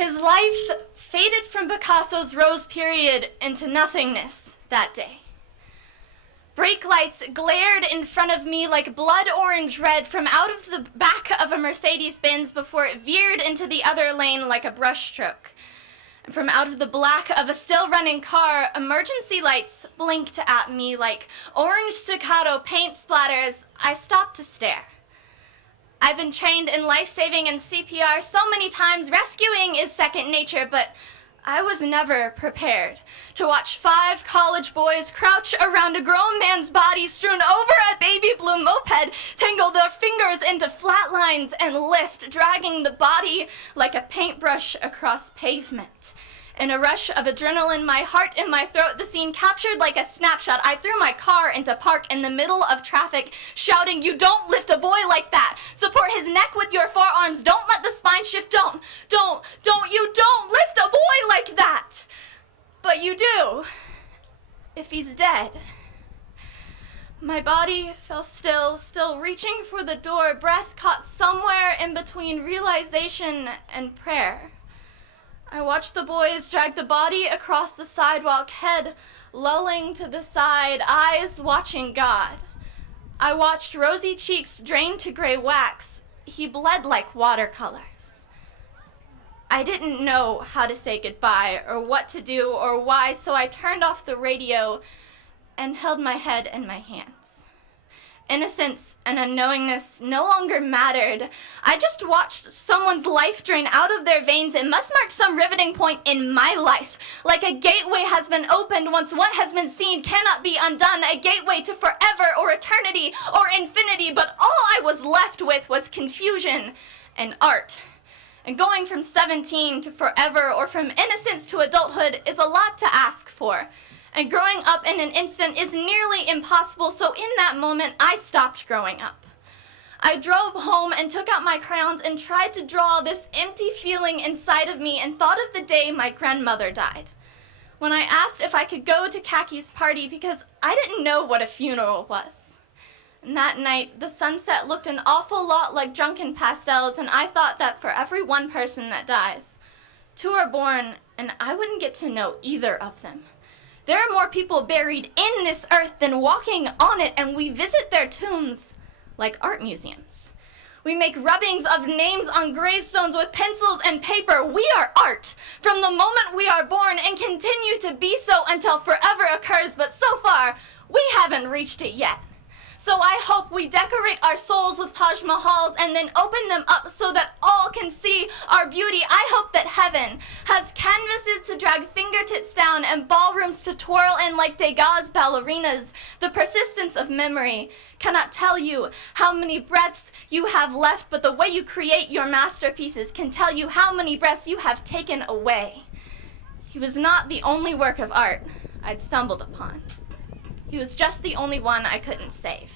His life faded from Picasso's rose period into nothingness that day. Brake lights glared in front of me like blood orange red from out of the back of a Mercedes-Benz before it veered into the other lane like a brushstroke. And from out of the black of a still-running car, emergency lights blinked at me like orange staccato paint splatters. I stopped to stare. I've been trained in life-saving and CPR so many times, rescuing is second nature, but I was never prepared to watch 5 college boys crouch around a grown man's body strewn over a baby blue moped, tangle their fingers into flat lines and lift, dragging the body like a paintbrush across pavement. In a rush of adrenaline, my heart in my throat, the scene captured like a snapshot, I threw my car into park in the middle of traffic, shouting, "You don't lift a boy like that! Support his neck with your forearms! Don't let the spine shift! Don't lift a boy like that!" But you do, if he's dead. My body fell still reaching for the door, breath caught somewhere in between realization and prayer. I watched the boys drag the body across the sidewalk, head lolling to the side, eyes watching God. I watched rosy cheeks drain to gray wax. He bled like watercolors. I didn't know how to say goodbye or what to do or why, so I turned off the radio and held my head in my hands. Innocence and unknowingness no longer mattered. I just watched someone's life drain out of their veins. It must mark some riveting point in my life. Like a gateway has been opened once what has been seen cannot be undone. A gateway to forever or eternity or infinity. But all I was left with was confusion and art. And going from 17 to forever or from innocence to adulthood is a lot to ask for. And growing up in an instant is nearly impossible, so in that moment, I stopped growing up. I drove home and took out my crayons and tried to draw this empty feeling inside of me and thought of the day my grandmother died. When I asked if I could go to Kaki's party because I didn't know what a funeral was. And that night, the sunset looked an awful lot like drunken pastels, and I thought that for every one person that dies, 2 are born, and I wouldn't get to know either of them. There are more people buried in this earth than walking on it, and we visit their tombs like art museums. We make rubbings of names on gravestones with pencils and paper. We are art from the moment we are born and continue to be so until forever occurs, but so far, we haven't reached it yet. So I hope we decorate our souls with Taj Mahals and then open them up so that all can see our beauty. I hope that heaven has canvases to drag fingertips down and ballrooms to twirl in like Degas' ballerinas. The persistence of memory cannot tell you how many breaths you have left, but the way you create your masterpieces can tell you how many breaths you have taken away. He was not the only work of art I'd stumbled upon. He was just the only one I couldn't save.